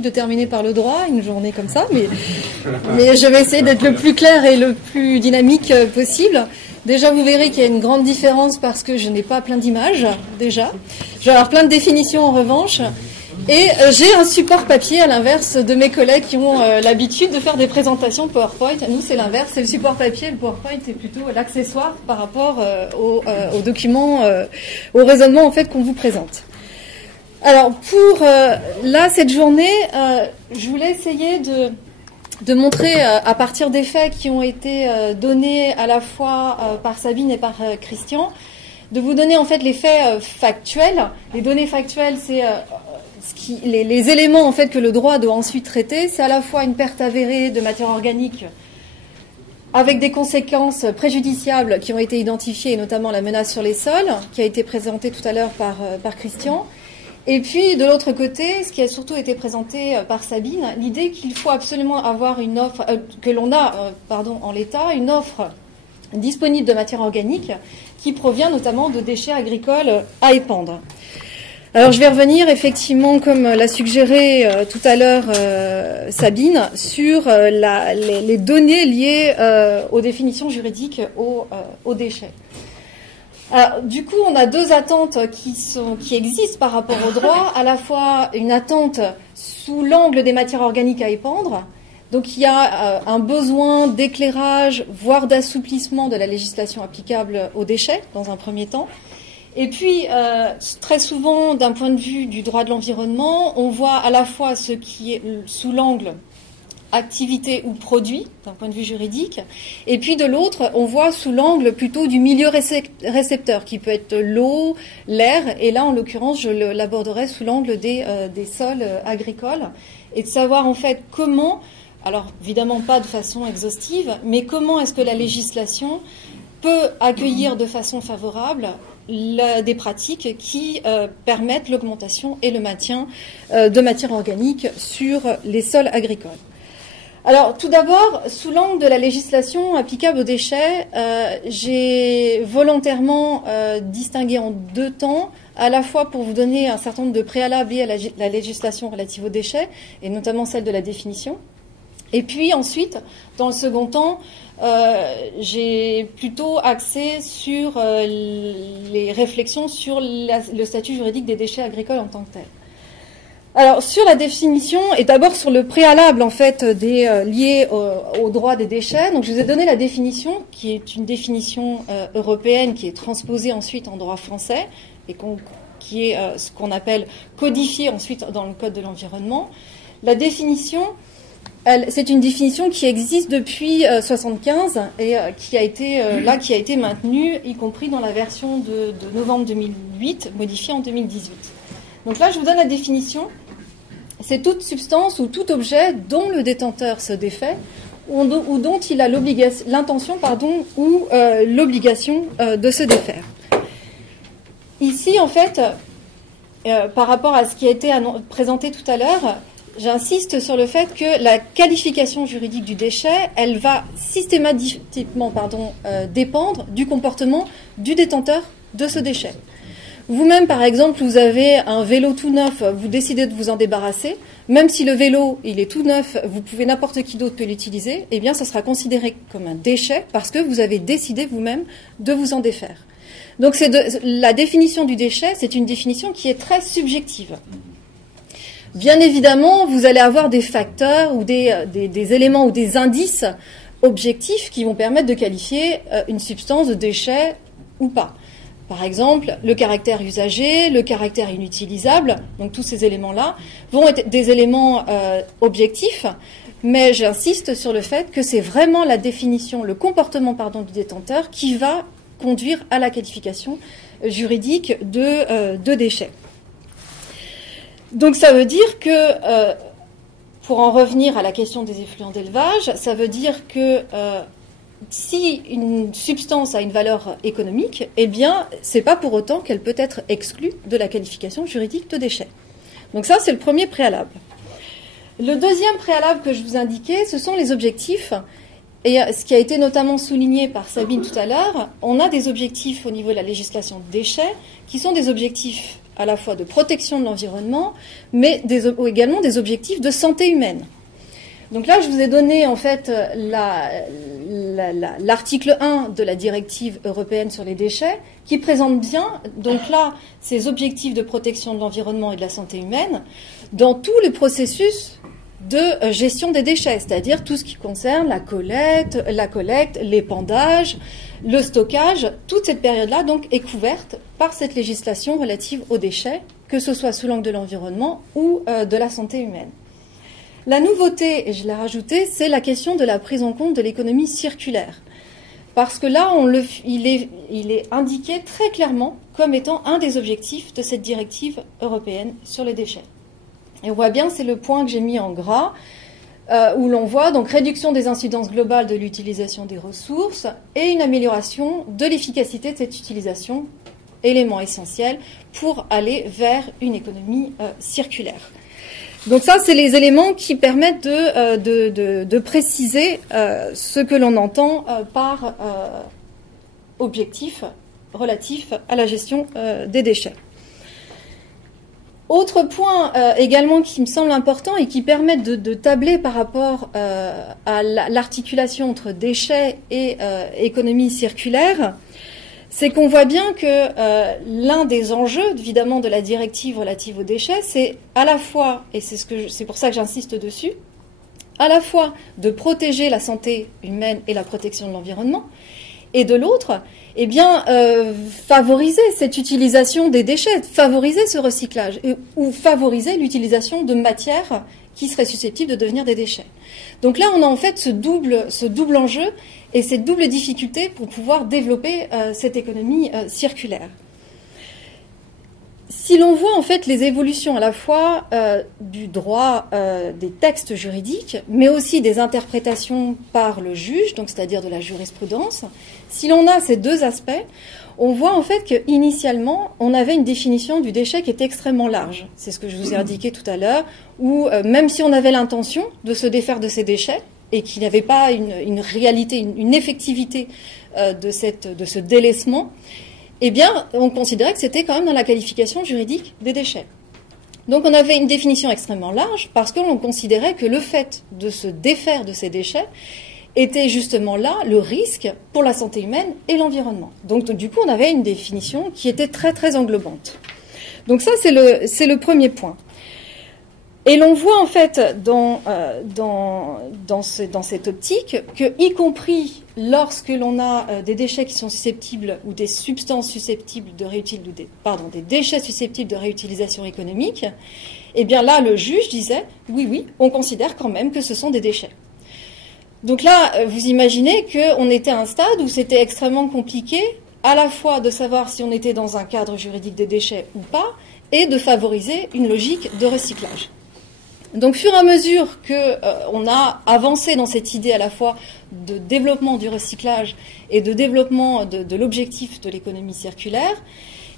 de terminer par le droit, une journée comme ça, mais je vais essayer d'être le plus clair et le plus dynamique possible. Déjà, vous verrez qu'il y a une grande différence parce que je n'ai pas plein d'images, déjà. Je vais avoir plein de définitions en revanche. Et j'ai un support papier à l'inverse de mes collègues qui ont l'habitude de faire des présentations PowerPoint. Nous, c'est l'inverse, c'est le support papier. Le PowerPoint, c'est plutôt l'accessoire par rapport aux documents, au raisonnement en fait qu'on vous présente. Alors, pour là, cette journée, je voulais essayer de montrer à partir des faits qui ont été donnés à la fois par Sabine et par Christian, de vous donner en fait les faits factuels. Les données factuelles, c'est les éléments en fait que le droit doit ensuite traiter. C'est à la fois une perte avérée de matière organique avec des conséquences préjudiciables qui ont été identifiées, et notamment la menace sur les sols, qui a été présentée tout à l'heure par Christian. Et puis, de l'autre côté, ce qui a surtout été présenté par Sabine, l'idée qu'il faut absolument avoir une offre, que l'on a, en l'état, une offre disponible de matière organique qui provient notamment de déchets agricoles à épandre. Alors, je vais revenir effectivement, comme l'a suggéré tout à l'heure Sabine, sur les données liées aux définitions juridiques aux déchets. Alors, du coup, on a deux attentes qui existent par rapport au droit. À la fois une attente sous l'angle des matières organiques à épandre. Donc, il y a un besoin d'éclairage, voire d'assouplissement de la législation applicable aux déchets, dans un premier temps. Et puis, très souvent, d'un point de vue du droit de l'environnement, on voit à la fois ce qui est sous l'angle activité ou produit, d'un point de vue juridique, et puis de l'autre, on voit sous l'angle plutôt du milieu récepteur, qui peut être l'eau, l'air, et là, en l'occurrence, je l'aborderai sous l'angle des sols agricoles, et de savoir en fait comment, alors évidemment pas de façon exhaustive, mais comment est-ce que la législation peut accueillir de façon favorable des pratiques qui permettent l'augmentation et le maintien de matière organique sur les sols agricoles. Alors, tout d'abord, sous l'angle de la législation applicable aux déchets, j'ai volontairement distingué en deux temps, à la fois pour vous donner un certain nombre de préalables liés à la législation relative aux déchets, et notamment celle de la définition. Et puis ensuite, dans le second temps, j'ai plutôt axé sur les réflexions sur le statut juridique des déchets agricoles en tant que tel. Alors, sur la définition, et d'abord sur le préalable, en fait, lié au droit des déchets. Donc, je vous ai donné la définition, qui est une définition européenne, qui est transposée ensuite en droit français, et qui est ce qu'on appelle codifiée ensuite dans le Code de l'environnement. La définition, c'est une définition qui existe depuis 1975 et qui a été maintenue, y compris dans la version de novembre 2008, modifiée en 2018. Donc là, je vous donne la définition. C'est toute substance ou tout objet dont le détenteur se défait ou dont il a l'intention ou l'obligation de se défaire. Ici, en fait, par rapport à ce qui a été présenté tout à l'heure, j'insiste sur le fait que la qualification juridique du déchet, elle va systématiquement dépendre du comportement du détenteur de ce déchet. Vous-même, par exemple, vous avez un vélo tout neuf, vous décidez de vous en débarrasser, même si le vélo, il est tout neuf, vous pouvez n'importe qui d'autre peut l'utiliser, eh bien, ça sera considéré comme un déchet parce que vous avez décidé vous-même de vous en défaire. Donc, la définition du déchet, c'est une définition qui est très subjective. Bien évidemment, vous allez avoir des facteurs ou des éléments ou des indices objectifs qui vont permettre de qualifier une substance de déchet ou pas. Par exemple, le caractère usagé, le caractère inutilisable, donc tous ces éléments-là vont être des éléments objectifs, mais j'insiste sur le fait que c'est vraiment la définition, le comportement du détenteur qui va conduire à la qualification juridique de déchet. Donc ça veut dire que, pour en revenir à la question des effluents d'élevage, ça veut dire que si une substance a une valeur économique, eh bien, c'est pas pour autant qu'elle peut être exclue de la qualification juridique de déchet. Donc ça, c'est le premier préalable. Le deuxième préalable que je vous indiquais, ce sont les objectifs. Et ce qui a été notamment souligné par Sabine tout à l'heure, on a des objectifs au niveau de la législation de déchets qui sont des objectifs à la fois de protection de l'environnement, mais également des objectifs de santé humaine. Donc là, je vous ai donné en fait l'article 1 de la directive européenne sur les déchets, qui présente bien, donc là, ces objectifs de protection de l'environnement et de la santé humaine dans tous les processus de gestion des déchets, c'est-à-dire tout ce qui concerne la collecte, l'épandage, le stockage. Toute cette période-là donc est couverte par cette législation relative aux déchets, que ce soit sous l'angle de l'environnement ou de la santé humaine. La nouveauté, et je l'ai rajouté, c'est la question de la prise en compte de l'économie circulaire. Parce que là, il est indiqué très clairement comme étant un des objectifs de cette directive européenne sur les déchets. Et on voit bien, c'est le point que j'ai mis en gras, où l'on voit donc réduction des incidences globales de l'utilisation des ressources et une amélioration de l'efficacité de cette utilisation, élément essentiel pour aller vers une économie circulaire. Donc ça, c'est les éléments qui permettent de préciser ce que l'on entend par objectif relatif à la gestion des déchets. Autre point également qui me semble important et qui permet de tabler par rapport à l'articulation entre déchets et économie circulaire, c'est qu'on voit bien que l'un des enjeux, évidemment, de la directive relative aux déchets, c'est à la fois, et c'est pour ça que j'insiste dessus, à la fois de protéger la santé humaine et la protection de l'environnement, et de l'autre, eh bien, favoriser cette utilisation des déchets, favoriser ce recyclage, ou favoriser l'utilisation de matières qui seraient susceptibles de devenir des déchets. Donc là, on a en fait ce double enjeu et cette double difficulté pour pouvoir développer cette économie circulaire. Si l'on voit en fait les évolutions à la fois du droit, des textes juridiques, mais aussi des interprétations par le juge, donc c'est-à-dire de la jurisprudence, si l'on a ces deux aspects, on voit en fait qu'initialement, on avait une définition du déchet qui était extrêmement large. C'est ce que je vous ai indiqué tout à l'heure, où même si on avait l'intention de se défaire de ces déchets, et qu'il n'y avait pas une réalité, une effectivité de ce délaissement, eh bien, on considérait que c'était quand même dans la qualification juridique des déchets. Donc on avait une définition extrêmement large parce que l'on considérait que le fait de se défaire de ces déchets était justement là le risque pour la santé humaine et l'environnement. Donc du coup, on avait une définition qui était très très englobante. Donc ça, c'est le premier point. Et l'on voit en fait dans cette optique que, y compris lorsque l'on a des déchets qui sont susceptibles ou des substances susceptibles de des déchets susceptibles de réutilisation économique, eh bien là le juge disait oui, on considère quand même que ce sont des déchets. Donc là, vous imaginez qu'on était à un stade où c'était extrêmement compliqué à la fois de savoir si on était dans un cadre juridique des déchets ou pas, et de favoriser une logique de recyclage. Donc, fur et à mesure qu'on a avancé dans cette idée à la fois de développement du recyclage et de développement de l'objectif de l'économie circulaire,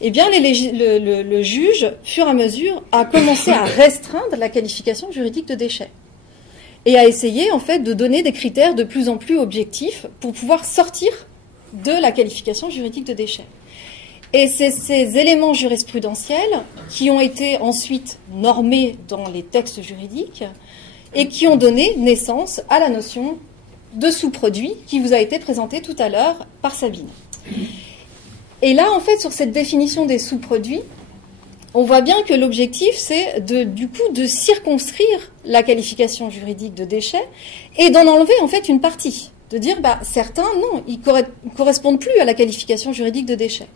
eh bien, le juge, fur et à mesure, a commencé à restreindre la qualification juridique de déchets et a essayé, en fait, de donner des critères de plus en plus objectifs pour pouvoir sortir de la qualification juridique de déchets. Et c'est ces éléments jurisprudentiels qui ont été ensuite normés dans les textes juridiques et qui ont donné naissance à la notion de sous-produit qui vous a été présentée tout à l'heure par Sabine. Et là, en fait, sur cette définition des sous-produits, on voit bien que l'objectif, c'est du coup de circonscrire la qualification juridique de déchets et d'en enlever en fait une partie. De dire, certains, non, ils ne correspondent plus à la qualification juridique de déchets.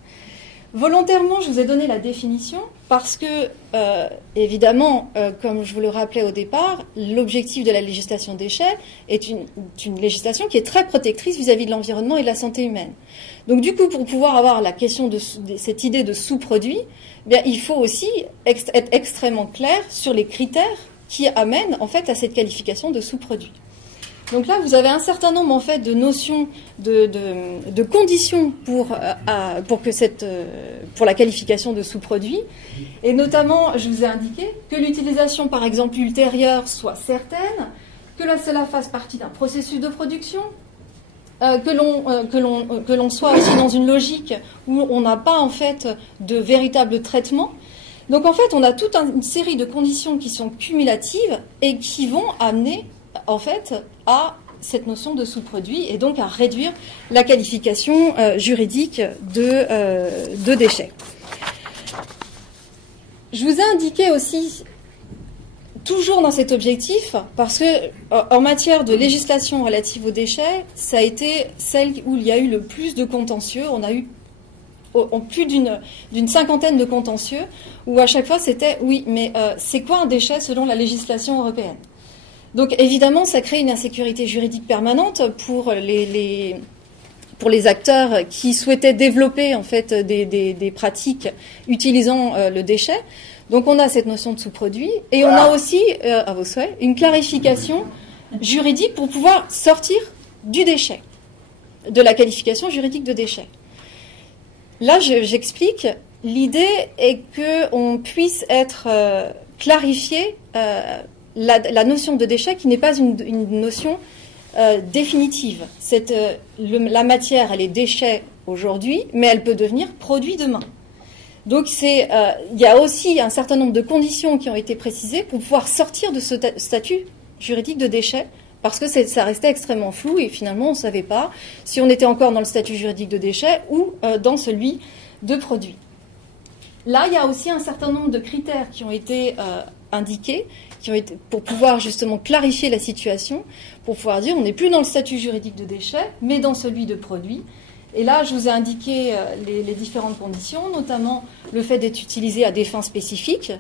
Volontairement, je vous ai donné la définition parce que, évidemment, comme je vous le rappelais au départ, l'objectif de la législation déchets est une législation qui est très protectrice vis-à-vis de l'environnement et de la santé humaine. Donc, du coup, pour pouvoir avoir la question de cette idée de sous-produit, il faut aussi être extrêmement clair sur les critères qui amènent, en fait, à cette qualification de sous-produit. Donc là, vous avez un certain nombre en fait de notions, de conditions pour la qualification de sous-produit, et notamment, je vous ai indiqué que l'utilisation, par exemple, ultérieure soit certaine, que cela fasse partie d'un processus de production, que l'on soit aussi dans une logique où on n'a pas en fait de véritable traitement. Donc en fait, on a toute une série de conditions qui sont cumulatives et qui vont amener en fait à cette notion de sous-produit et donc à réduire la qualification juridique de déchets. Je vous ai indiqué aussi, toujours dans cet objectif, parce que en matière de législation relative aux déchets, ça a été celle où il y a eu le plus de contentieux. On a eu en plus d'une cinquantaine de contentieux, où à chaque fois c'était oui, mais c'est quoi un déchet selon la législation européenne? Donc évidemment, ça crée une insécurité juridique permanente pour les acteurs qui souhaitaient développer en fait des pratiques utilisant le déchet. Donc on a cette notion de sous-produit et on a aussi, à vos souhaits, une clarification juridique pour pouvoir sortir du déchet, de la qualification juridique de déchet. Là, j'explique. L'idée est qu'on puisse être clarifié la notion de déchet qui n'est pas une notion définitive. La matière, elle est déchet aujourd'hui, mais elle peut devenir produit demain. Donc il y a aussi un certain nombre de conditions qui ont été précisées pour pouvoir sortir de ce statut juridique de déchet, parce que ça restait extrêmement flou et finalement on ne savait pas si on était encore dans le statut juridique de déchet ou dans celui de produit. Là, il y a aussi un certain nombre de critères qui ont été indiqués, pour pouvoir justement clarifier la situation, pour pouvoir dire on n'est plus dans le statut juridique de déchet, mais dans celui de produit. Et là, je vous ai indiqué les différentes conditions, notamment le fait d'être utilisé à des fins spécifiques.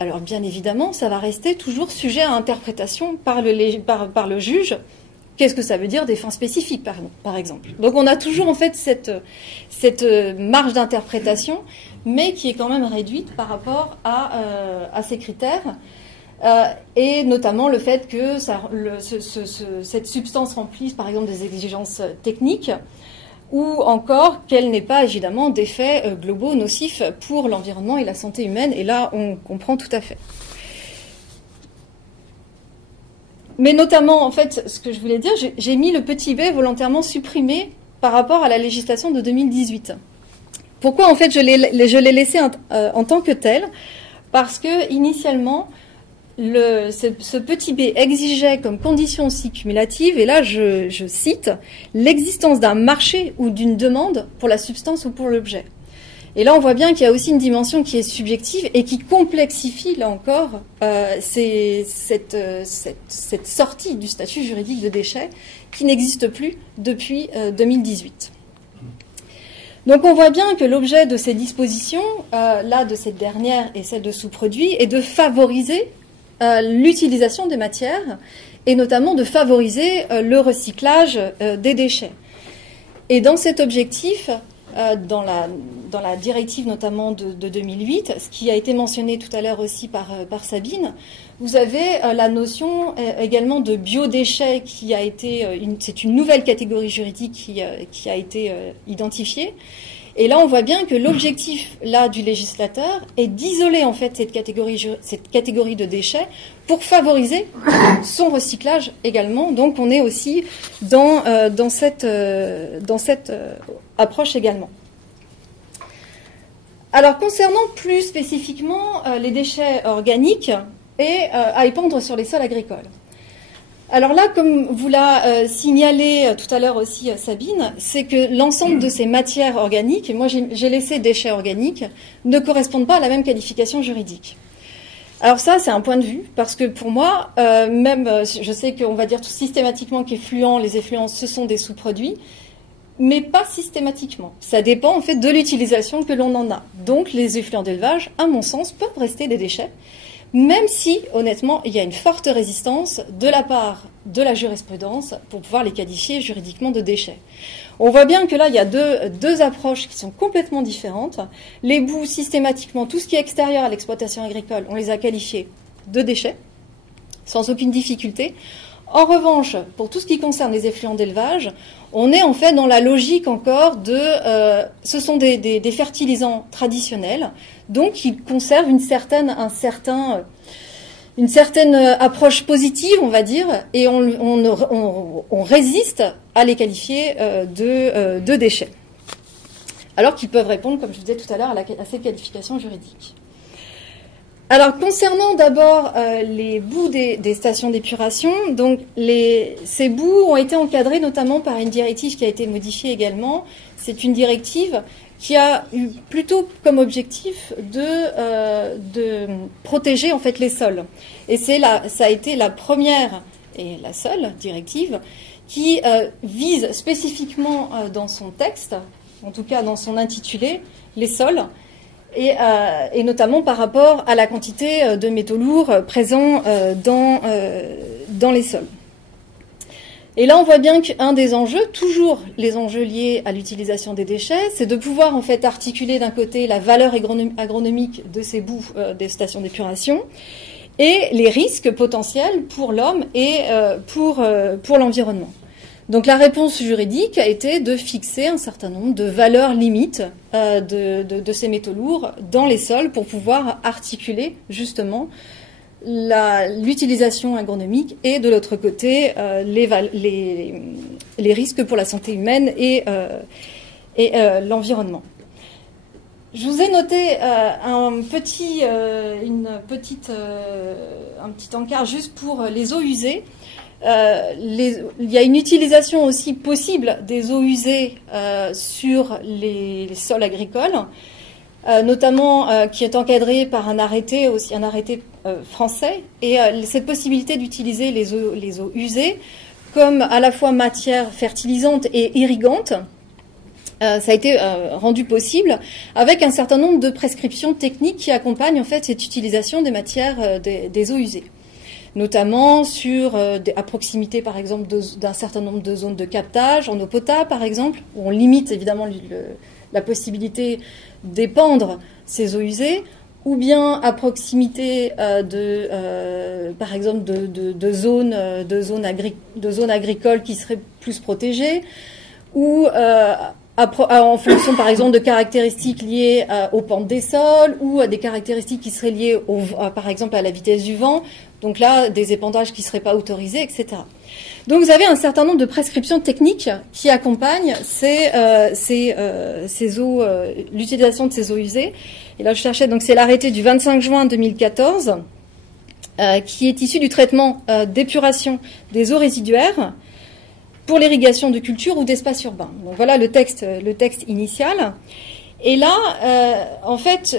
Alors bien évidemment, ça va rester toujours sujet à interprétation par le juge. Qu'est-ce que ça veut dire des fins spécifiques, par exemple? Donc on a toujours en fait cette marge d'interprétation, mais qui est quand même réduite par rapport à ces critères. Et notamment le fait que cette substance remplisse par exemple des exigences techniques, ou encore qu'elle n'ait pas évidemment d'effets globaux nocifs pour l'environnement et la santé humaine. Et là, on comprend tout à fait. Mais notamment, en fait, ce que je voulais dire, j'ai mis le petit b volontairement supprimé par rapport à la législation de 2018. Pourquoi, en fait, je l'ai laissé en tant que tel? Parce que, initialement, ce petit b exigeait comme condition aussi cumulative, et là je cite, l'existence d'un marché ou d'une demande pour la substance ou pour l'objet. Et là on voit bien qu'il y a aussi une dimension qui est subjective et qui complexifie là encore cette sortie du statut juridique de déchet qui n'existe plus depuis 2018. Donc on voit bien que l'objet de ces dispositions, là de cette dernière et celle de sous-produit, est de favoriser l'utilisation des matières et notamment de favoriser le recyclage des déchets. Et dans cet objectif, dans la directive notamment de 2008, ce qui a été mentionné tout à l'heure aussi par Sabine, vous avez la notion également de biodéchets qui a été, c'est une nouvelle catégorie juridique qui a été identifiée. Et là, on voit bien que l'objectif là du législateur est d'isoler en fait cette catégorie de déchets pour favoriser son recyclage également. Donc, on est aussi dans cette approche également. Alors, concernant plus spécifiquement les déchets organiques et à épandre sur les sols agricoles. Alors là, comme vous l'a signalé tout à l'heure aussi Sabine, c'est que l'ensemble de ces matières organiques, et moi j'ai laissé déchets organiques, ne correspondent pas à la même qualification juridique. Alors ça, c'est un point de vue, parce que pour moi, je sais qu'on va dire tout systématiquement qu'effluents, les effluents, ce sont des sous-produits, mais pas systématiquement. Ça dépend en fait de l'utilisation que l'on en a. Donc les effluents d'élevage, à mon sens, peuvent rester des déchets, même si, honnêtement, il y a une forte résistance de la part de la jurisprudence pour pouvoir les qualifier juridiquement de déchets. On voit bien que là, il y a deux approches qui sont complètement différentes. Les boues, systématiquement, tout ce qui est extérieur à l'exploitation agricole, on les a qualifiés de déchets, sans aucune difficulté. En revanche, pour tout ce qui concerne les effluents d'élevage, on est en fait dans la logique encore ce sont des fertilisants traditionnels, donc ils conservent une certaine approche positive, on va dire, et on résiste à les qualifier de déchets, alors qu'ils peuvent répondre, comme je vous disais tout à l'heure, à cette qualification juridique. Alors, concernant d'abord les boues des stations d'épuration, donc ces boues ont été encadrées notamment par une directive qui a été modifiée également. C'est une directive qui a eu plutôt comme objectif de protéger en fait les sols. Et ça a été la première et la seule directive qui vise spécifiquement dans son texte, en tout cas dans son intitulé, les sols. Et notamment par rapport à la quantité de métaux lourds présents dans les sols. Et là, on voit bien qu'un des enjeux, toujours les enjeux liés à l'utilisation des déchets, c'est de pouvoir en fait articuler d'un côté la valeur agronomique de ces boues des stations d'épuration et les risques potentiels pour l'homme et pour l'environnement. Donc la réponse juridique a été de fixer un certain nombre de valeurs limites de ces métaux lourds dans les sols pour pouvoir articuler justement l'utilisation agronomique et de l'autre côté les risques pour la santé humaine et l'environnement. Je vous ai noté un petit encart juste pour les eaux usées. Il y a une utilisation aussi possible des eaux usées sur les sols agricoles, notamment qui est encadrée par un arrêté français. Et cette possibilité d'utiliser les eaux usées comme à la fois matière fertilisante et irrigante, ça a été rendu possible avec un certain nombre de prescriptions techniques qui accompagnent en fait cette utilisation des matières des eaux usées. Notamment à proximité, par exemple, d'un certain nombre de zones de captage, en eau potable, par exemple, où on limite évidemment la possibilité d'épandre ces eaux usées, ou bien à proximité par exemple, de zones agricoles qui seraient plus protégées, ou en fonction, par exemple, de caractéristiques liées aux pentes des sols, ou à des caractéristiques qui seraient liées, par exemple, à la vitesse du vent. Donc là, des épandages qui ne seraient pas autorisés, etc. Donc vous avez un certain nombre de prescriptions techniques qui accompagnent l'utilisation de ces eaux usées. Et là, je cherchais, donc c'est l'arrêté du 25 juin 2014, qui est issu du traitement d'épuration des eaux résiduaires pour l'irrigation de cultures ou d'espaces urbains. Donc voilà le texte initial. Et là, en fait,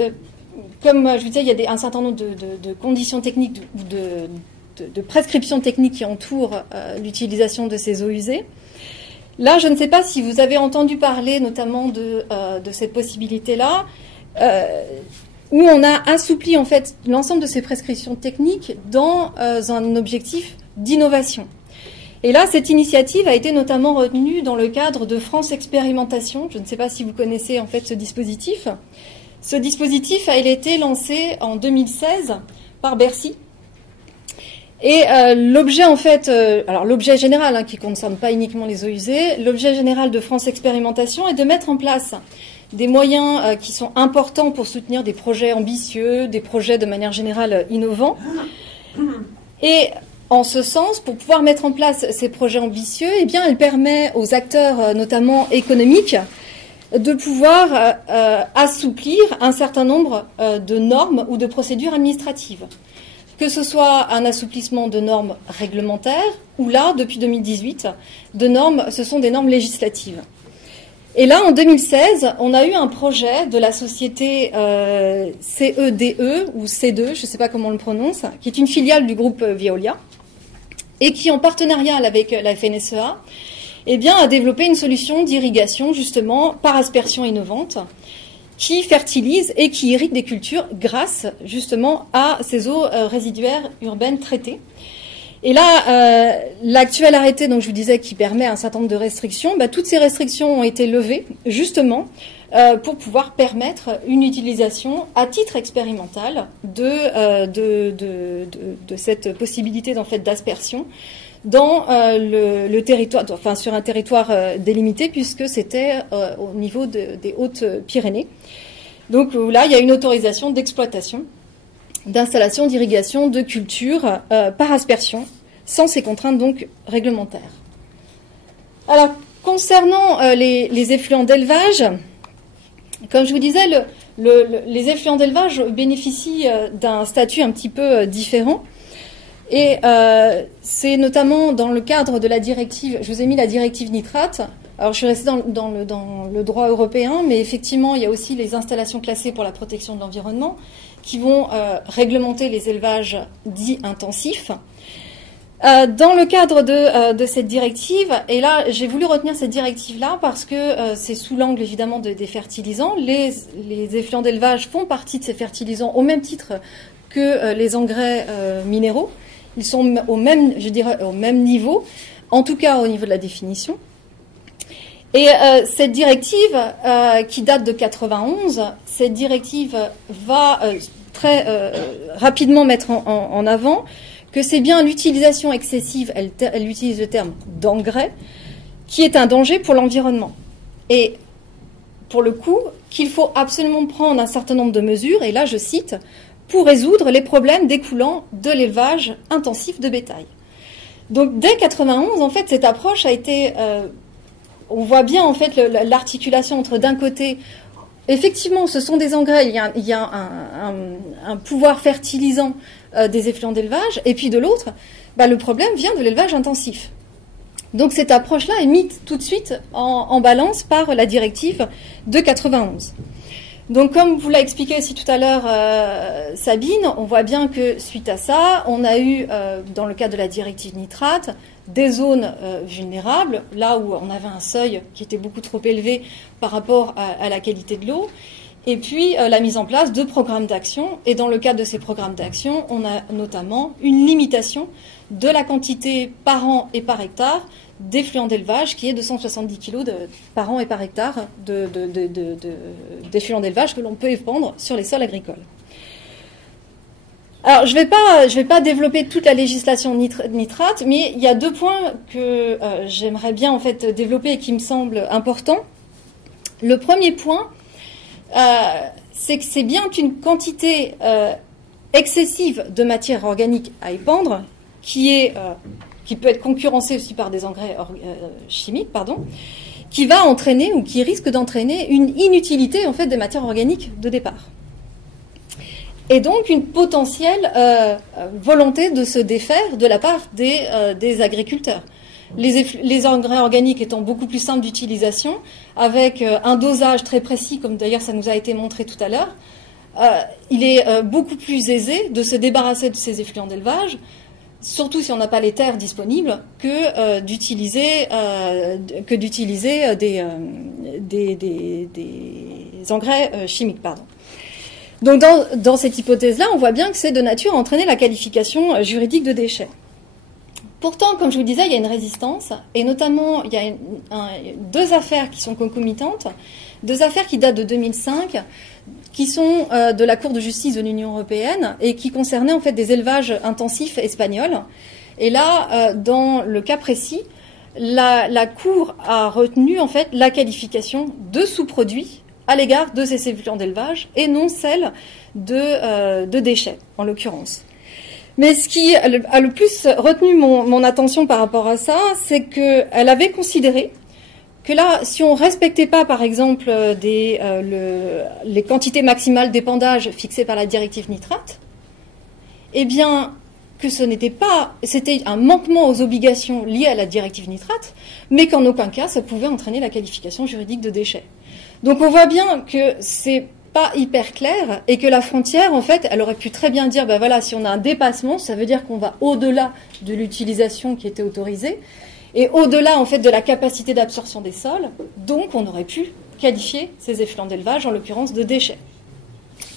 comme je vous disais, il y a un certain nombre de conditions techniques ou de prescriptions techniques qui entourent l'utilisation de ces eaux usées. Là, je ne sais pas si vous avez entendu parler notamment de cette possibilité-là, où on a assoupli en fait l'ensemble de ces prescriptions techniques dans un objectif d'innovation. Et là, cette initiative a été notamment retenue dans le cadre de France Expérimentation. Je ne sais pas si vous connaissez en fait ce dispositif. Ce dispositif a été lancé en 2016 par Bercy. Et l'objet en fait, alors l'objet général qui ne concerne pas uniquement les eaux usées, l'objet général de France Expérimentation est de mettre en place des moyens qui sont importants pour soutenir des projets ambitieux, des projets de manière générale innovants. Et en ce sens, pour pouvoir mettre en place ces projets ambitieux, eh bien, elle permet aux acteurs, notamment économiques, de pouvoir assouplir un certain nombre de normes ou de procédures administratives. Que ce soit un assouplissement de normes réglementaires, ou là, depuis 2018, ce sont des normes législatives. Et là, en 2016, on a eu un projet de la société CEDE, ou C2, je ne sais pas comment on le prononce, qui est une filiale du groupe Veolia, et qui, en partenariat avec la FNSEA, eh bien, a développé une solution d'irrigation, justement, par aspersion innovante, qui fertilise et qui irrigue des cultures grâce, justement, à ces eaux résiduaires urbaines traitées. Et là, l'actuel arrêté, donc je vous disais, qui permet un certain nombre de restrictions, toutes ces restrictions ont été levées, justement, pour pouvoir permettre une utilisation à titre expérimental de cette possibilité en fait, d'aspersion dans le territoire, enfin sur un territoire délimité, puisque c'était au niveau des Hautes-Pyrénées. Donc là, il y a une autorisation d'exploitation d'installation d'irrigation de cultures par aspersion, sans ces contraintes donc réglementaires. Alors, concernant les effluents d'élevage, Comme je vous disais, les effluents d'élevage bénéficient d'un statut un petit peu différent. Et c'est notamment dans le cadre de la directive, je vous ai mis la directive nitrate. Alors je suis restée dans le droit européen, mais effectivement il y a aussi les installations classées pour la protection de l'environnement qui vont réglementer les élevages dits intensifs. Dans le cadre de cette directive, et là j'ai voulu retenir cette directive-là parce que c'est sous l'angle évidemment des fertilisants. Les effluents d'élevage font partie de ces fertilisants au même titre que les engrais minéraux. Ils sont au même, je dirais, au même niveau, en tout cas au niveau de la définition. Et cette directive, qui date de 91, cette directive va très rapidement mettre en avant que c'est bien l'utilisation excessive, elle utilise le terme d'engrais, qui est un danger pour l'environnement. Et pour le coup, qu'il faut absolument prendre un certain nombre de mesures, et là je cite, pour résoudre les problèmes découlant de l'élevage intensif de bétail. Donc dès 91, en fait, cette approche a été... on voit bien en fait l'articulation entre d'un côté... Effectivement, ce sont des engrais, il y a un pouvoir fertilisant des effluents d'élevage, et puis de l'autre, le problème vient de l'élevage intensif. Donc cette approche-là est mise tout de suite en balance par la directive de 91. Donc comme vous l'a expliqué aussi tout à l'heure Sabine, on voit bien que suite à ça, on a eu, dans le cadre de la directive nitrate, des zones vulnérables, là où on avait un seuil qui était beaucoup trop élevé par rapport à la qualité de l'eau, et puis la mise en place de programmes d'action. Et dans le cadre de ces programmes d'action, on a notamment une limitation de la quantité par an et par hectare d'effluents d'élevage, qui est de 170 kg par an et par hectare d'effluents d'élevage que l'on peut épandre sur les sols agricoles. Alors, je vais pas développer toute la législation nitrate, mais il y a deux points que j'aimerais bien en fait développer et qui me semblent importants. Le premier point, c'est que c'est bien une quantité excessive de matière organique à épandre qui peut être concurrencée aussi par des engrais chimiques, qui va entraîner ou qui risque d'entraîner une inutilité en fait des matières organiques de départ. Et donc une potentielle volonté de se défaire de la part des agriculteurs. Les engrais organiques étant beaucoup plus simples d'utilisation, avec un dosage très précis, comme d'ailleurs ça nous a été montré tout à l'heure, il est beaucoup plus aisé de se débarrasser de ces effluents d'élevage, surtout si on n'a pas les terres disponibles, que d'utiliser des engrais chimiques. Donc dans cette hypothèse-là, on voit bien que c'est de nature à entraîner la qualification juridique de déchets. Pourtant, comme je vous disais, il y a une résistance, et notamment il y a deux affaires qui sont concomitantes, deux affaires qui datent de 2005, qui sont de la Cour de justice de l'Union européenne et qui concernaient en fait des élevages intensifs espagnols. Et là, dans le cas précis, la Cour a retenu en fait la qualification de sous-produit à l'égard de ces effluents d'élevage et non celle de déchets, en l'occurrence. Mais ce qui a le plus retenu mon attention par rapport à ça, c'est qu'elle avait considéré que là, si on ne respectait pas, par exemple, les quantités maximales d'épandage fixées par la directive nitrate, eh bien, que c'était un manquement aux obligations liées à la directive nitrate, mais qu'en aucun cas, ça pouvait entraîner la qualification juridique de déchet. Donc on voit bien que c'est pas hyper clair et que la frontière, en fait, elle aurait pu très bien dire, voilà, si on a un dépassement, ça veut dire qu'on va au-delà de l'utilisation qui était autorisée et au-delà, en fait, de la capacité d'absorption des sols. Donc, on aurait pu qualifier ces effluents d'élevage, en l'occurrence, de déchets.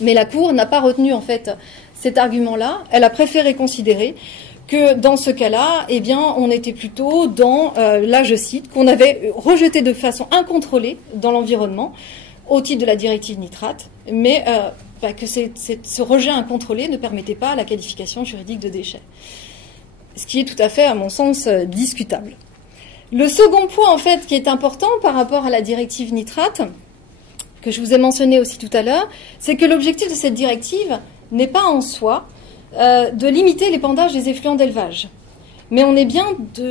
Mais la Cour n'a pas retenu, en fait, cet argument-là. Elle a préféré considérer que dans ce cas-là, eh bien, on était plutôt dans, là je cite, qu'on avait rejeté de façon incontrôlée dans l'environnement au titre de la directive nitrate, mais que ce rejet incontrôlé ne permettait pas la qualification juridique de déchet. Ce qui est tout à fait, à mon sens, discutable. Le second point, en fait, qui est important par rapport à la directive nitrate, que je vous ai mentionné aussi tout à l'heure, c'est que l'objectif de cette directive n'est pas en soi de limiter l'épandage des effluents d'élevage. Mais on est bien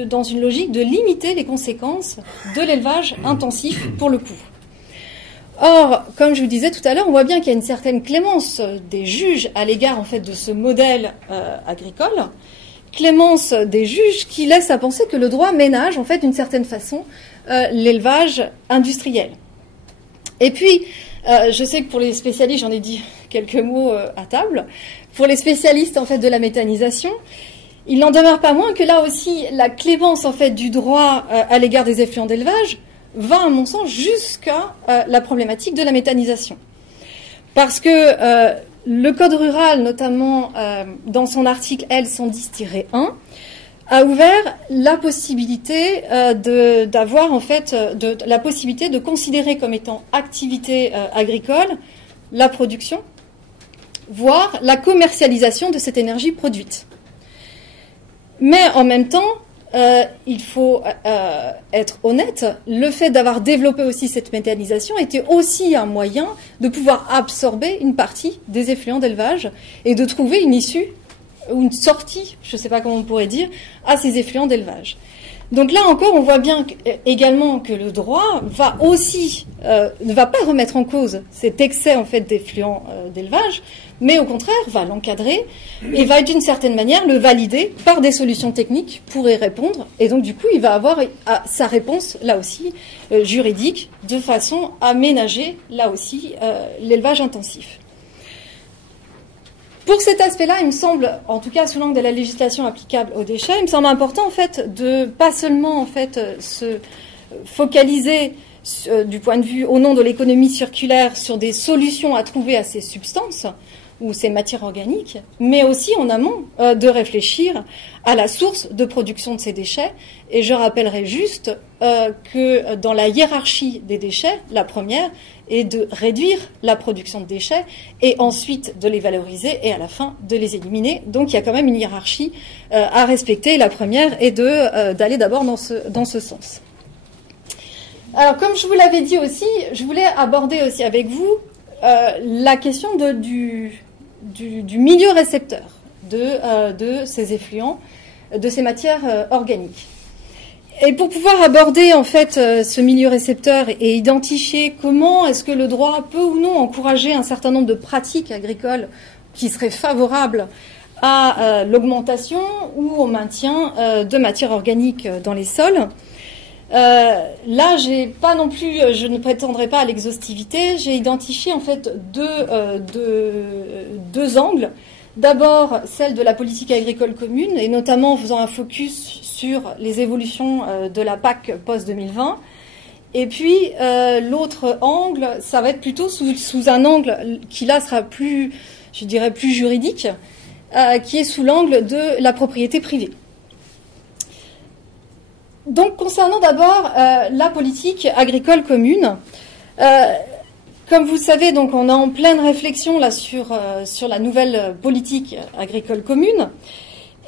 dans une logique de limiter les conséquences de l'élevage intensif pour le coup. Or, comme je vous disais tout à l'heure, on voit bien qu'il y a une certaine clémence des juges à l'égard en fait de ce modèle agricole, clémence des juges qui laisse à penser que le droit ménage en fait d'une certaine façon l'élevage industriel. Et puis, je sais que pour les spécialistes, j'en ai dit quelques mots à table, pour les spécialistes en fait de la méthanisation, il n'en demeure pas moins que là aussi la clémence en fait du droit à l'égard des effluents d'élevage va à mon sens jusqu'à la problématique de la méthanisation. Parce que le Code rural, notamment dans son article L110-1, a ouvert la possibilité d'avoir en fait la possibilité de considérer comme étant activité agricole la production, voire la commercialisation de cette énergie produite. Mais en même temps, il faut être honnête, le fait d'avoir développé aussi cette méthanisation était aussi un moyen de pouvoir absorber une partie des effluents d'élevage et de trouver une issue ou une sortie, je ne sais pas comment on pourrait dire, à ces effluents d'élevage. Donc là encore, on voit bien également que le droit va aussi ne va pas remettre en cause cet excès en fait d'effluents d'élevage, mais au contraire va l'encadrer et va d'une certaine manière le valider par des solutions techniques pour y répondre. Et donc du coup, il va avoir sa réponse là aussi juridique de façon à ménager là aussi l'élevage intensif. Pour cet aspect-là, il me semble, en tout cas sous l'angle de la législation applicable aux déchets, il me semble important en fait de pas seulement en fait se focaliser du point de vue au nom de l'économie circulaire sur des solutions à trouver à ces substances ou ces matières organiques, mais aussi en amont de réfléchir à la source de production de ces déchets. Et je rappellerai juste que dans la hiérarchie des déchets, la première est de réduire la production de déchets et ensuite de les valoriser et à la fin de les éliminer. Donc il y a quand même une hiérarchie à respecter. La première est d'aller d'abord dans ce sens. Alors comme je vous l'avais dit aussi, je voulais aborder aussi avec vous la question du milieu récepteur de ces effluents, de ces matières organiques. Et pour pouvoir aborder en fait ce milieu récepteur et identifier comment est-ce que le droit peut ou non encourager un certain nombre de pratiques agricoles qui seraient favorables à l'augmentation ou au maintien de matières organiques dans les sols. Là, je ne prétendrai pas à l'exhaustivité. J'ai identifié en fait deux angles. D'abord, celle de la politique agricole commune, et notamment en faisant un focus sur les évolutions de la PAC post-2020. Et puis, l'autre angle, ça va être plutôt sous un angle qui là sera plus, je dirais, plus juridique, qui est sous l'angle de la propriété privée. Donc, concernant d'abord la politique agricole commune, comme vous le savez, donc on est en pleine réflexion là sur la nouvelle politique agricole commune.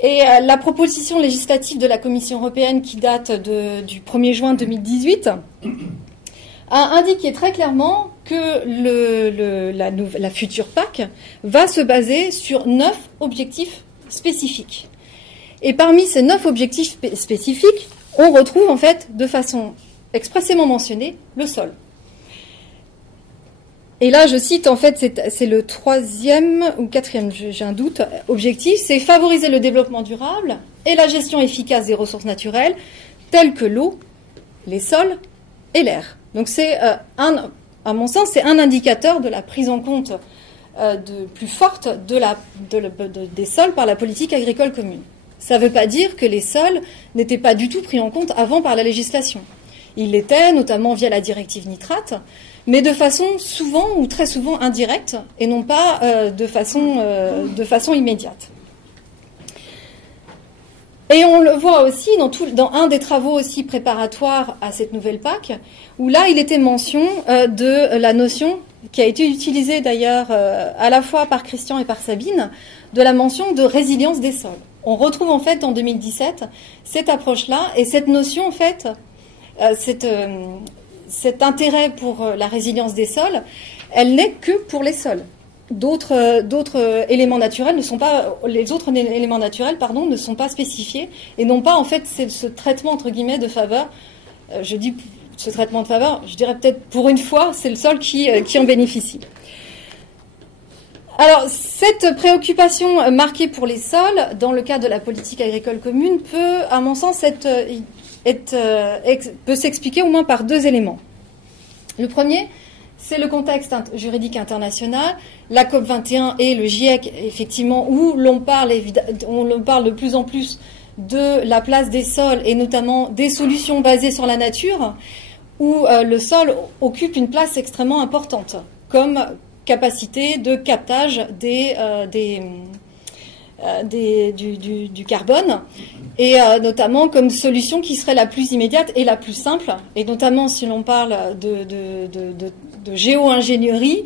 Et la proposition législative de la Commission européenne qui date du 1er juin 2018 a indiqué très clairement que la future PAC va se baser sur 9 objectifs spécifiques. Et parmi ces 9 objectifs spécifiques, on retrouve en fait de façon expressément mentionnée le sol. Et là, je cite, en fait, c'est le 3e ou 4e, j'ai un doute, objectif, c'est favoriser le développement durable et la gestion efficace des ressources naturelles, telles que l'eau, les sols et l'air. Donc c'est, à mon sens, c'est un indicateur de la prise en compte plus forte des sols par la politique agricole commune. Ça ne veut pas dire que les sols n'étaient pas du tout pris en compte avant par la législation. Ils l'étaient, notamment via la directive nitrate, mais de façon souvent ou très souvent indirecte et non pas de façon immédiate. Et on le voit aussi dans un des travaux aussi préparatoires à cette nouvelle PAC, où là il était mention de la notion qui a été utilisée d'ailleurs à la fois par Christian et par Sabine, de la mention de résilience des sols. On retrouve en fait en 2017 cette approche-là et cette notion en fait, cet intérêt pour la résilience des sols, elle n'est que pour les sols. D'autres éléments naturels ne sont pas, les autres éléments naturels, pardon, ne sont pas spécifiés et n'ont pas en fait ce traitement entre guillemets de faveur. Je dis ce traitement de faveur, je dirais peut-être pour une fois, c'est le sol qui en bénéficie. Alors, cette préoccupation marquée pour les sols, dans le cadre de la politique agricole commune, peut, à mon sens, peut s'expliquer au moins par deux éléments. Le premier, c'est le contexte juridique international, la COP21 et le GIEC, effectivement, où l'on parle de plus en plus de la place des sols et notamment des solutions basées sur la nature, où le sol occupe une place extrêmement importante, comme capacité de captage du carbone, et notamment comme solution qui serait la plus immédiate et la plus simple, et notamment si l'on parle de géo-ingénierie,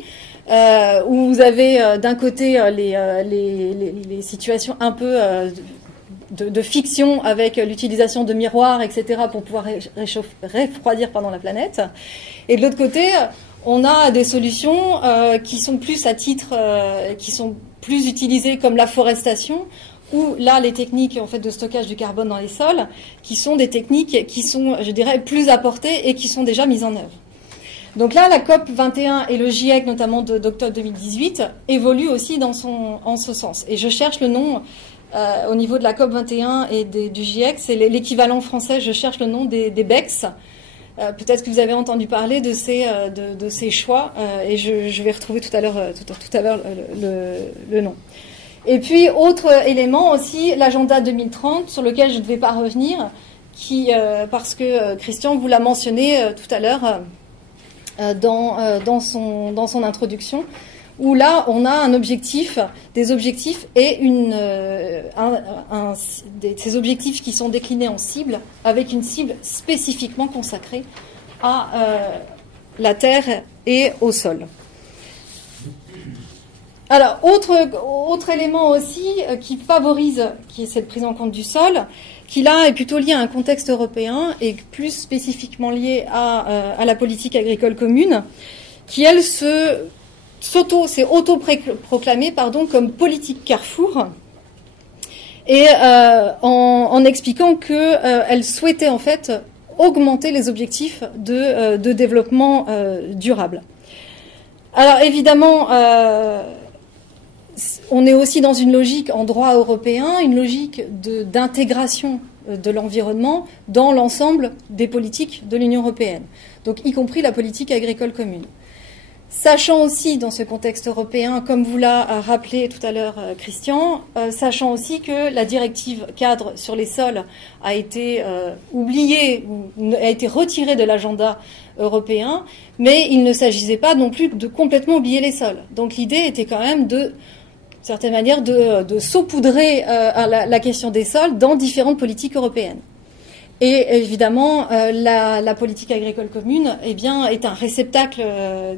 où vous avez d'un côté les situations un peu de fiction avec l'utilisation de miroirs, etc., pour pouvoir refroidir la planète, et de l'autre côté, on a des solutions qui sont plus à titre, qui sont plus utilisées comme la forestation, ou là les techniques en fait de stockage du carbone dans les sols, qui sont des techniques qui sont, je dirais, plus apportées et qui sont déjà mises en œuvre. Donc là, la COP 21 et le GIEC, notamment d'octobre 2018, évoluent aussi en ce sens. Et je cherche le nom au niveau de la COP 21 et du GIEC, c'est l'équivalent français. Je cherche le nom des BECS. Peut-être que vous avez entendu parler de ces choix, et je vais retrouver tout à l'heure le nom. Et puis, autre élément aussi, l'agenda 2030, sur lequel je ne vais pas revenir, parce que Christian vous l'a mentionné tout à l'heure dans son introduction, où là, on a des objectifs et ces objectifs qui sont déclinés en cibles, avec une cible spécifiquement consacrée à la terre et au sol. Alors, autre élément aussi qui est cette prise en compte du sol, qui là est plutôt lié à un contexte européen et plus spécifiquement lié à la politique agricole commune, qui elle s'est auto-proclamée comme politique Carrefour, et en expliquant qu'elle souhaitait en fait augmenter les objectifs de développement durable. Alors évidemment, on est aussi dans une logique en droit européen, une logique d'intégration de l'environnement dans l'ensemble des politiques de l'Union européenne, donc y compris la politique agricole commune. Sachant aussi, dans ce contexte européen, comme vous l'a rappelé tout à l'heure Christian, sachant aussi que la directive cadre sur les sols a été oubliée, ou a été retirée de l'agenda européen, mais il ne s'agissait pas non plus de complètement oublier les sols. Donc l'idée était quand même de certaine manière de saupoudrer la question des sols dans différentes politiques européennes. Et évidemment, la politique agricole commune, est un réceptacle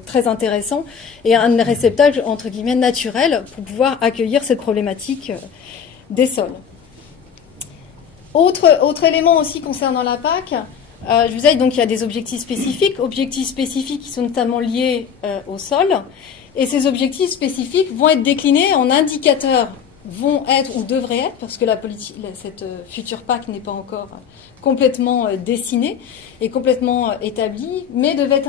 très intéressant et un réceptacle entre guillemets naturel pour pouvoir accueillir cette problématique des sols. Autre élément aussi concernant la PAC, je vous disais donc il y a des objectifs spécifiques qui sont notamment liés au sol, et ces objectifs spécifiques vont être déclinés en indicateurs, vont être ou devraient être, parce que cette future PAC n'est pas encore complètement dessinée et complètement établie, mais devrait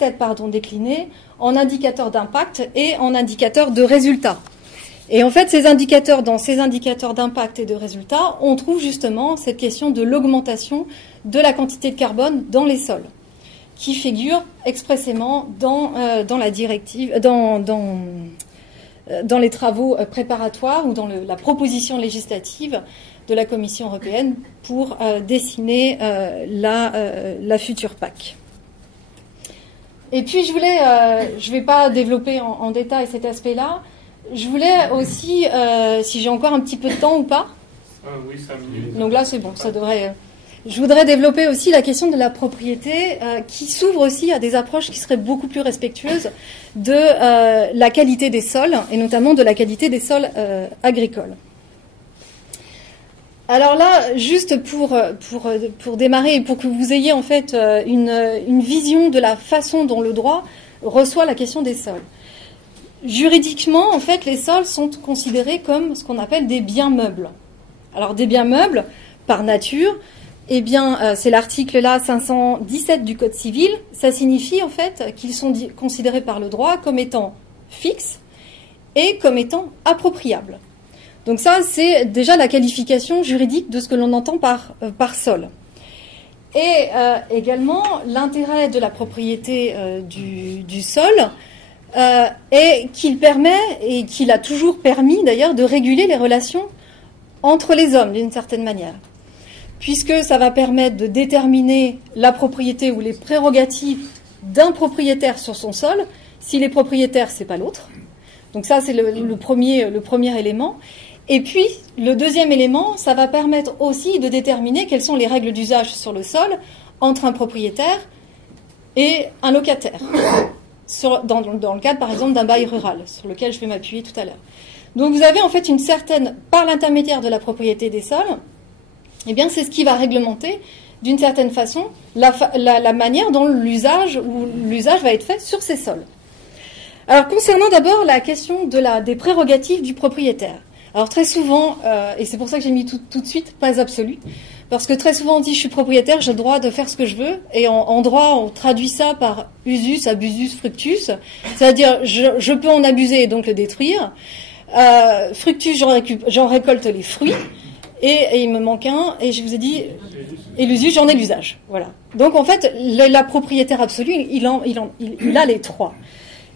être déclinée en indicateurs d'impact et en indicateurs de résultats. Et en fait, dans ces indicateurs d'impact et de résultats, on trouve justement cette question de l'augmentation de la quantité de carbone dans les sols, qui figure expressément dans la directive, dans les travaux préparatoires ou dans la proposition législative de la Commission européenne pour dessiner la future PAC. Et puis je ne vais pas développer en détail cet aspect-là. Je voulais aussi, si j'ai encore un petit peu de temps ou pas. Oui, 5 minutes. Donc là, c'est bon, ça devrait. Je voudrais développer aussi la question de la propriété, qui s'ouvre aussi à des approches qui seraient beaucoup plus respectueuses de la qualité des sols, et notamment de la qualité des sols agricoles. Alors là, juste pour démarrer et pour que vous ayez en fait une vision de la façon dont le droit reçoit la question des sols. Juridiquement, en fait, les sols sont considérés comme ce qu'on appelle des biens meubles. Alors des biens meubles, par nature, eh bien, c'est l'article là 517 du Code civil. Ça signifie en fait qu'ils sont considérés par le droit comme étant fixes et comme étant appropriables. Donc ça, c'est déjà la qualification juridique de ce que l'on entend par sol. Et également, l'intérêt de la propriété du sol est qu'il permet, et qu'il a toujours permis d'ailleurs, de réguler les relations entre les hommes d'une certaine manière. Puisque ça va permettre de déterminer la propriété ou les prérogatives d'un propriétaire sur son sol. S'il est propriétaire, c'est pas l'autre. Donc ça, c'est le premier élément. Et puis, le deuxième élément, ça va permettre aussi de déterminer quelles sont les règles d'usage sur le sol entre un propriétaire et un locataire. Dans le cadre, par exemple, d'un bail rural, sur lequel je vais m'appuyer tout à l'heure. Donc vous avez en fait une certaine, par l'intermédiaire de la propriété des sols, eh bien, c'est ce qui va réglementer, d'une certaine façon, la manière dont l'usage va être fait sur ces sols. Alors, concernant d'abord la question des prérogatives du propriétaire. Alors, très souvent, et c'est pour ça que j'ai mis tout de suite pas absolu, parce que très souvent on dit je suis propriétaire, j'ai le droit de faire ce que je veux, et en droit on traduit ça par usus, abusus, fructus, c'est-à-dire je peux en abuser et donc le détruire. Fructus, j'en récolte les fruits. Et il me manque un, et je vous ai dit, et l'usus, j'en ai l'usage. Voilà. Donc en fait, la propriétaire absolue, il a les trois.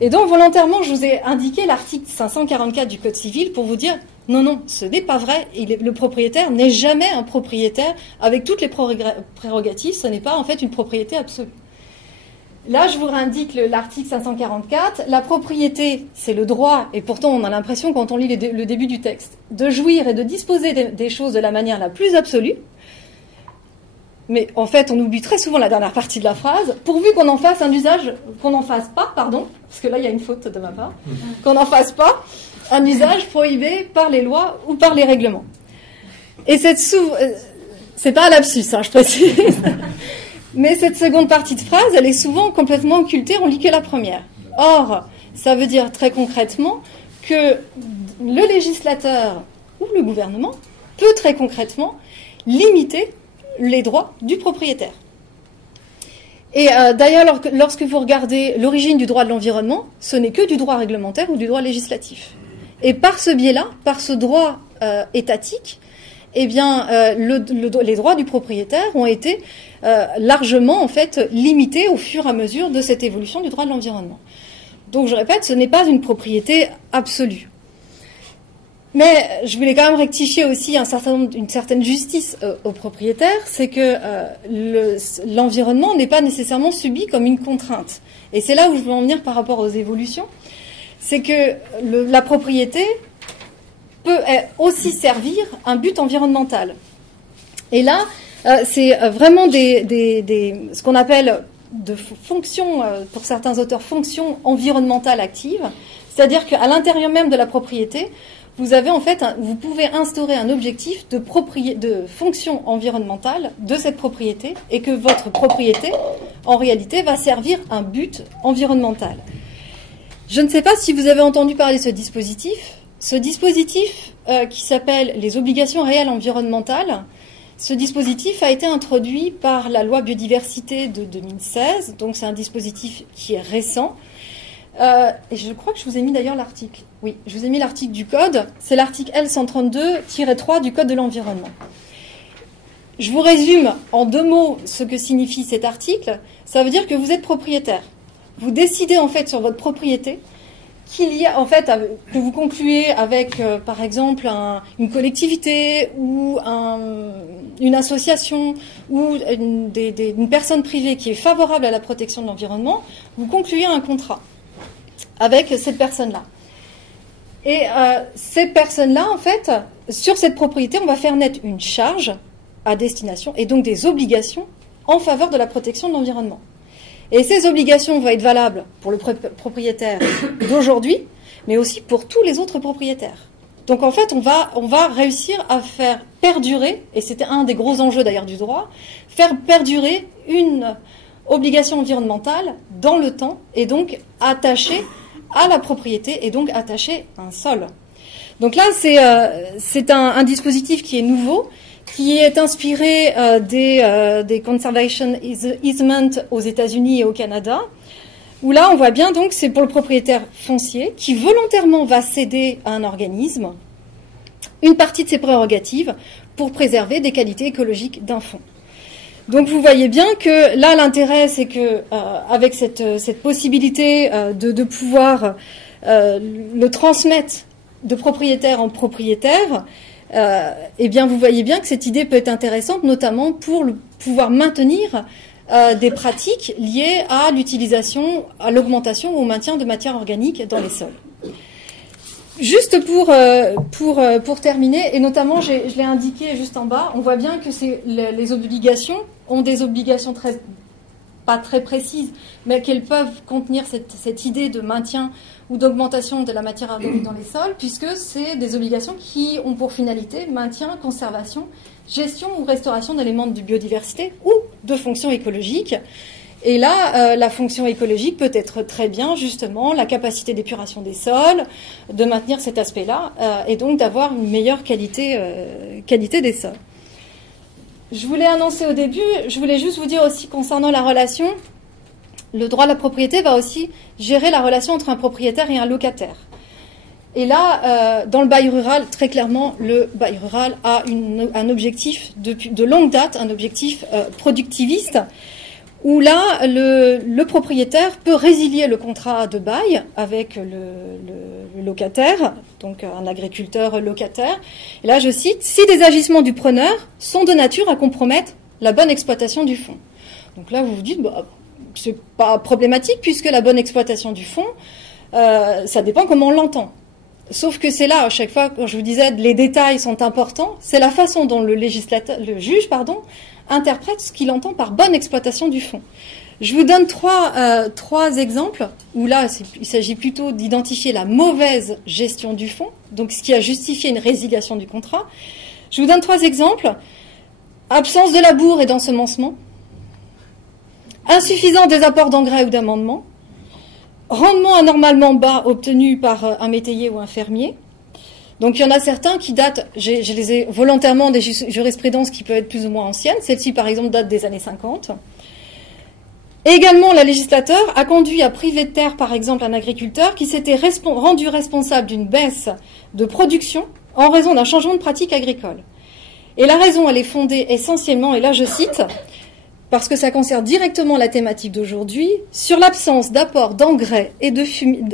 Et donc volontairement, je vous ai indiqué l'article 544 du Code civil pour vous dire, non, ce n'est pas vrai. Le propriétaire n'est jamais un propriétaire avec toutes les prérogatives. Ce n'est pas en fait une propriété absolue. Là, je vous réindique l'article 544. La propriété, c'est le droit, et pourtant on a l'impression, quand on lit le début du texte, de jouir et de disposer des choses de la manière la plus absolue. Mais en fait, on oublie très souvent la dernière partie de la phrase, pourvu qu'on en fasse un usage, qu'on n'en fasse pas, pardon, parce que là, il y a une faute de ma part, qu'on n'en fasse pas un usage prohibé par les lois ou par les règlements. Et c'est pas un lapsus, je précise. Mais cette seconde partie de phrase, elle est souvent complètement occultée, on lit que la première. Or, ça veut dire très concrètement que le législateur ou le gouvernement peut très concrètement limiter les droits du propriétaire. Et d'ailleurs, lorsque vous regardez l'origine du droit de l'environnement, ce n'est que du droit réglementaire ou du droit législatif. Et par ce biais-là, par ce droit étatique, eh bien, les droits du propriétaire ont été largement en fait limités au fur et à mesure de cette évolution du droit de l'environnement. Donc, je répète, ce n'est pas une propriété absolue. Mais je voulais quand même rectifier aussi une certaine justice aux propriétaires, c'est que l'environnement n'est pas nécessairement subi comme une contrainte. Et c'est là où je veux en venir par rapport aux évolutions, c'est que la propriété peut aussi servir un but environnemental. Et là, c'est vraiment ce qu'on appelle de fonctions, pour certains auteurs, fonctions environnementales actives, c'est-à-dire qu'à l'intérieur même de la propriété, vous pouvez instaurer un objectif de fonction environnementale de cette propriété et que votre propriété, en réalité, va servir un but environnemental. Je ne sais pas si vous avez entendu parler de ce dispositif. Ce dispositif qui s'appelle les obligations réelles environnementales, ce dispositif a été introduit par la loi biodiversité de 2016, donc c'est un dispositif qui est récent. Et je crois que je vous ai mis d'ailleurs l'article. Oui, je vous ai mis l'article du Code. C'est l'article L132-3 du Code de l'environnement. Je vous résume en 2 mots ce que signifie cet article. Ça veut dire que vous êtes propriétaire. Vous décidez en fait sur votre propriété qu'il y a en fait que vous concluez avec par exemple une collectivité ou une association ou une personne privée qui est favorable à la protection de l'environnement, vous concluez un contrat avec cette personne-là. Et cette personne-là, en fait, sur cette propriété, on va faire naître une charge à destination et donc des obligations en faveur de la protection de l'environnement. Et ces obligations vont être valables pour le propriétaire d'aujourd'hui, mais aussi pour tous les autres propriétaires. Donc en fait, on va réussir à faire perdurer, et c'était un des gros enjeux d'ailleurs du droit, faire perdurer une obligation environnementale dans le temps et donc attachée à la propriété et donc attachée à un sol. Donc là, c'est un dispositif qui est nouveau, qui est inspiré des conservation easements aux États-Unis et au Canada, où là on voit bien donc c'est pour le propriétaire foncier qui volontairement va céder à un organisme une partie de ses prérogatives pour préserver des qualités écologiques d'un fonds. Donc vous voyez bien que là l'intérêt c'est que avec cette possibilité de pouvoir le transmettre de propriétaire en propriétaire, eh bien vous voyez bien que cette idée peut être intéressante, notamment pour pouvoir maintenir des pratiques liées à l'utilisation, à l'augmentation ou au maintien de matières organiques dans les sols. Juste pour terminer, et notamment je l'ai indiqué juste en bas, on voit bien que les obligations ont des obligations pas très précises, mais qu'elles peuvent contenir cette idée de maintien ou d'augmentation de la matière organique dans les sols, puisque c'est des obligations qui ont pour finalité maintien, conservation, gestion ou restauration d'éléments de biodiversité ou de fonctions écologiques. Et là, la fonction écologique peut être très bien, justement, la capacité d'épuration des sols, de maintenir cet aspect-là, et donc d'avoir une meilleure qualité des sols. Je voulais annoncer au début, je voulais juste vous dire aussi concernant la relation, le droit de la propriété va aussi gérer la relation entre un propriétaire et un locataire. Et là, dans le bail rural, très clairement, le bail rural a un objectif de longue date, un objectif productiviste, où là, le propriétaire peut résilier le contrat de bail avec le locataire, donc un agriculteur locataire. Et là, je cite, « Si des agissements du preneur sont de nature à compromettre la bonne exploitation du fonds ». Donc là, vous vous dites, bah, c'est pas problématique, puisque la bonne exploitation du fonds, ça dépend comment on l'entend. Sauf que c'est là, à chaque fois, quand je vous disais, les détails sont importants, c'est la façon dont le juge, interprète ce qu'il entend par bonne exploitation du fonds. Je vous donne trois exemples, où là, il s'agit plutôt d'identifier la mauvaise gestion du fonds, donc ce qui a justifié une résiliation du contrat. Je vous donne 3 exemples. Absence de labour et d'ensemencement, insuffisant des apports d'engrais ou d'amendements, rendement anormalement bas obtenu par un métayer ou un fermier. Donc il y en a certains qui datent, je les ai volontairement des jurisprudences qui peuvent être plus ou moins anciennes. Celle-ci, par exemple, date des années 50. Et également, le législateur a conduit à priver de terre, par exemple, un agriculteur qui s'était rendu responsable d'une baisse de production en raison d'un changement de pratique agricole. Et la raison, elle est fondée essentiellement, et là je cite, parce que ça concerne directement la thématique d'aujourd'hui, sur l'absence d'apport d'engrais et de fumier,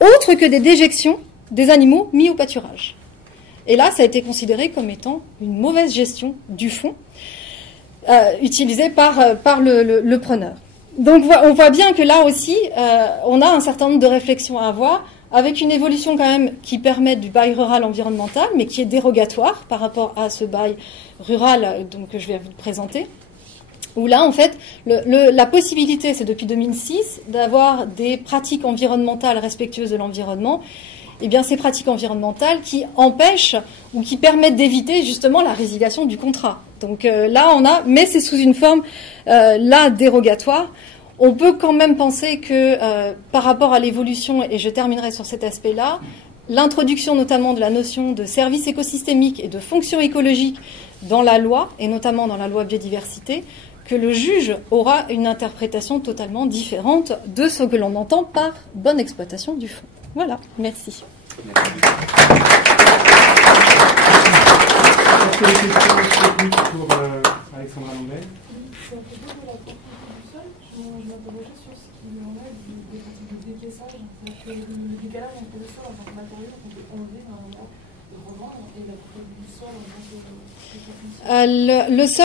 autre que des déjections des animaux mis au pâturage. Et là, ça a été considéré comme étant une mauvaise gestion du fonds utilisé par le preneur. Donc on voit bien que là aussi, on a un certain nombre de réflexions à avoir, avec une évolution quand même qui permet du bail rural environnemental, mais qui est dérogatoire par rapport à ce bail rural donc, que je vais vous présenter. Où là, en fait, la possibilité, c'est depuis 2006, d'avoir des pratiques environnementales respectueuses de l'environnement. Eh bien, ces pratiques environnementales qui empêchent ou qui permettent d'éviter justement la résiliation du contrat. Donc là, mais c'est sous une forme là dérogatoire. On peut quand même penser que par rapport à l'évolution, et je terminerai sur cet aspect-là, l'introduction notamment de la notion de service écosystémique et de fonction écologique dans la loi, et notamment dans la loi biodiversité, que le juge aura une interprétation totalement différente de ce que l'on entend par bonne exploitation du fonds. Voilà, merci. Est-ce que les questions techniques pour Alexandra Lambert? C'est un peu de la construction du sol. Je m'interrogeais sur ce qu'il y en a des pratiques de décaissage. C'est-à-dire que le décalage entre le sol en tant que matériau qu'on peut enlever à un moment et revendre, et la propriété du sol en tant que... Le sol